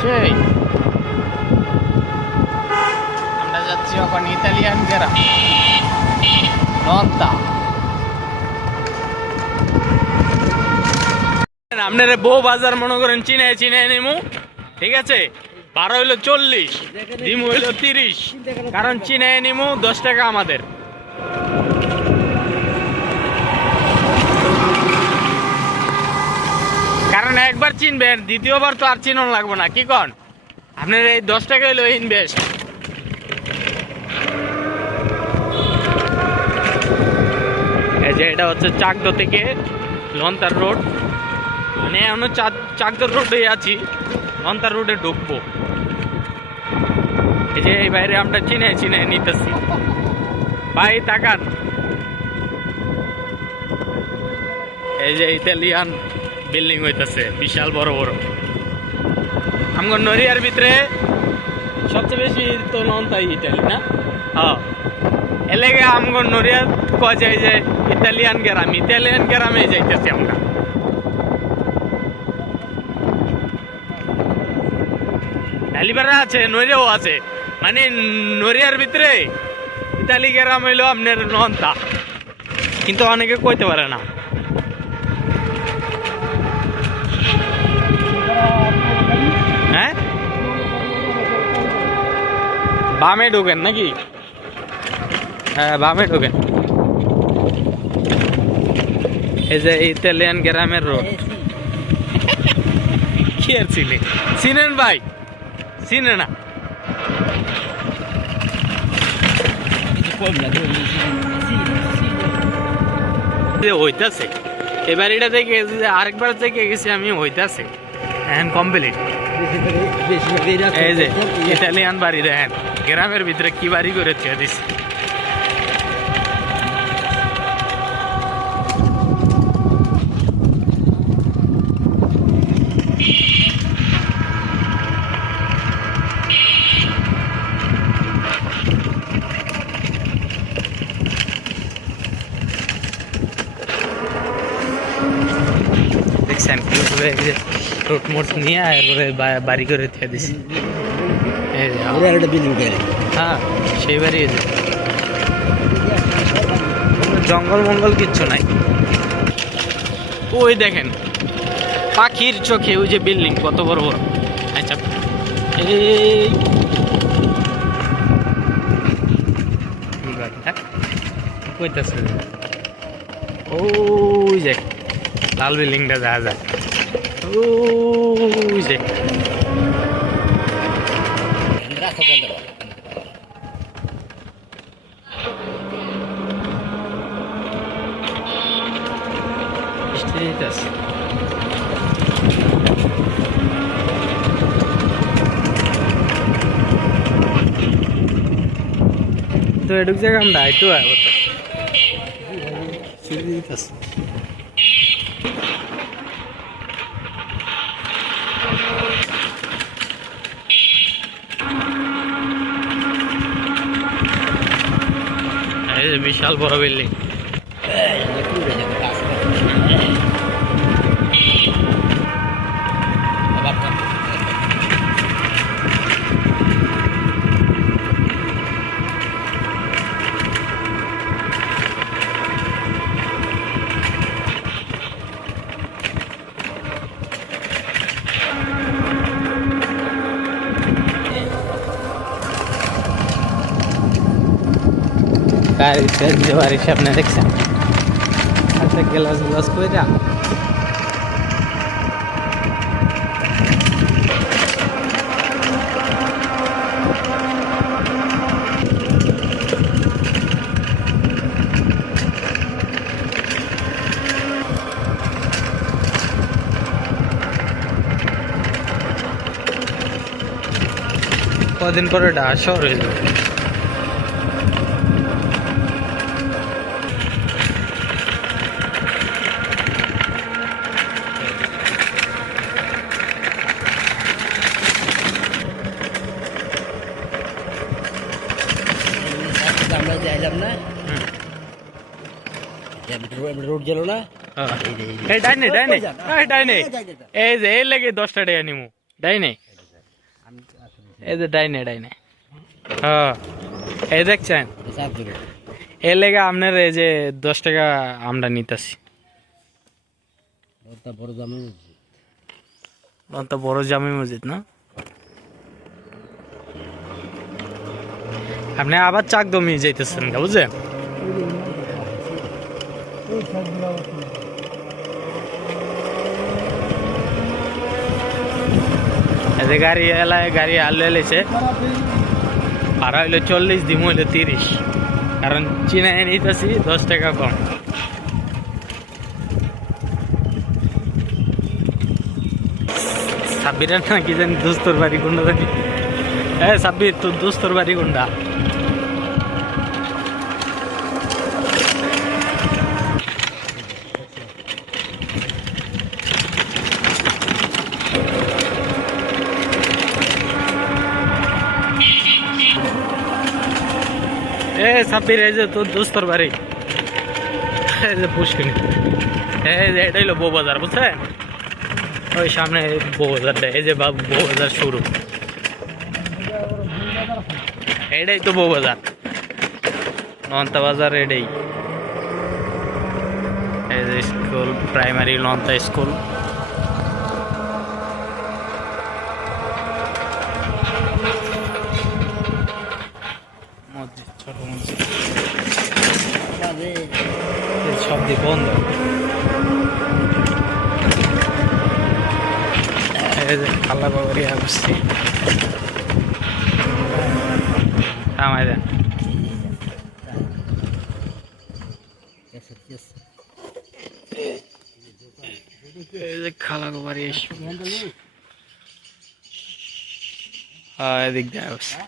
সেই। আমরা যাচ্ছি এখন ইতালিয়ান গ্রাম। নন্তা। আপনার বউ বাজার মনে করেন চিনে চিনে নিমু, ঠিক আছে? বারো হইল চল্লিশ, ডিমু হইল তিরিশ, কারণ চিনে নিমু দশ টাকা আমাদের। একবার চিনবেন, দ্বিতীয়বার তো আর চিনন লাগবে না। কি কন? আপনার এই দশ টাকা হইল ইনভেস্ট। এই যে এটা হচ্ছে চাকদো থেকে লন্তার রোড। মানে এখনও চাকদোর রোডে আছি, লন্তার রোডে ঢুকবো। এই যে এই বাইরে আমরা চিনে চিনে নিতেছি। ভাই, তাকান। এই যে ইতালিয়ান বিল্ডিং হইতেছে বিশাল বড় বড়। আমগো নরিয়ার ভিতরে সবচেয়ে বেশি তো নন্তাই ইটালি না? হ্যাঁ। এলেগে আমগো নরিয়ার কয়া যায় যে ইতালিয়ান গ্রাম ইতালিয়ান গ্রামে যাইতেছি আমরা। ডালিবারা আছে নরিয়াও আছে। মানে নরিয়ার ভিতরে ইতালি গ্রাম হইল আপনার নন্তা। কিন্তু অনেকে কইতে পারে না। বামে ঢোকেন নাকি? হ্যাঁ বামে ঢোকেন। এই যে ইতালিয়ান গ্রামের রোড। কি আর চিনেন ভাই? চিনে না। হইতাছে। এবার এটা থেকে আরেকবার থেকে গেছি আমি হইতাছে। এখন কমপ্লিট এই যে ইটালিয়ান বাড়ি দেখেন গ্রামের ভিতরে কি বাড়ি করে থিয়ে দিছে? এই যে রোড মোট নিয়ে এরপরে বাড়ি করে থিয়ে দিছে। করে। হ্যাঁ সেই বাড়ি জঙ্গল মঙ্গল কিচ্ছু নাই। ওই দেখেন পাখির চোখে ওই যে বিল্ডিং কত বড় বড়। আচ্ছা এই কইতাছে? ওই যে লাল বিল্ডিংটা দেখা যায়। ওই যে. তো এটুক জায়গা আমরা একটু আয় বিশাল বড় বিল্ডিং গাড়ি যে বাড়ির সামনে দেখছেন? আচ্ছা গ্লাস গ্লাস করে যা কদিন পরে এটা শহর হয়ে যাবে আমরা যে আইলাম না হুম। রোড গেল না হ্যাঁ। এই যে, এই ডাইনে। ডাইনে এই ডাইনে। এই যান, এই যান। এই যে এই লেগে দশটা টাকা নিমু। ডাইনে। আমি এই যে ডাইনে ডাইনে। হ্যাঁ। এই দেখছেন? এ লেগে আপনার এই যে দশ টাকা আমরা নিতেছি। বড় জামি মসজিদ। না? আপনি আবার চাক দমিয়ে যাইতেছেন বুঝলেন এই যে গাড়ি এলায় গাড়ি আলো এলেছে। ভাড়া হইল চল্লিশ, দিম হইল তিরিশ। কারণ চিনায় নিতেছি দশ টাকা কম। সাব্বিরের না কি জানি, দোস্তর বাড়ি কোনটা জানি। হ্যাঁ সাব্বির, তোর দোস্তর বাড়ি কোনটা সাব্বির এই যে তোর দোস্তর বাড়ি এই যে পুষ্কিনি। এই যে এটাই হলো বউ বাজার বুঝছেন ওই সামনে বউ বাজারটা এই যে বাবু বউ বাজার শুরু এটাই তো বউ বাজার নন্তা বাজার এটাই। এই যে school primary নন্তা school. Hadi Bondo. Evet, Allah babur yapmıştı. Tamam hadi. Kalak var ya şimdi. Ha, dedik de yapsın.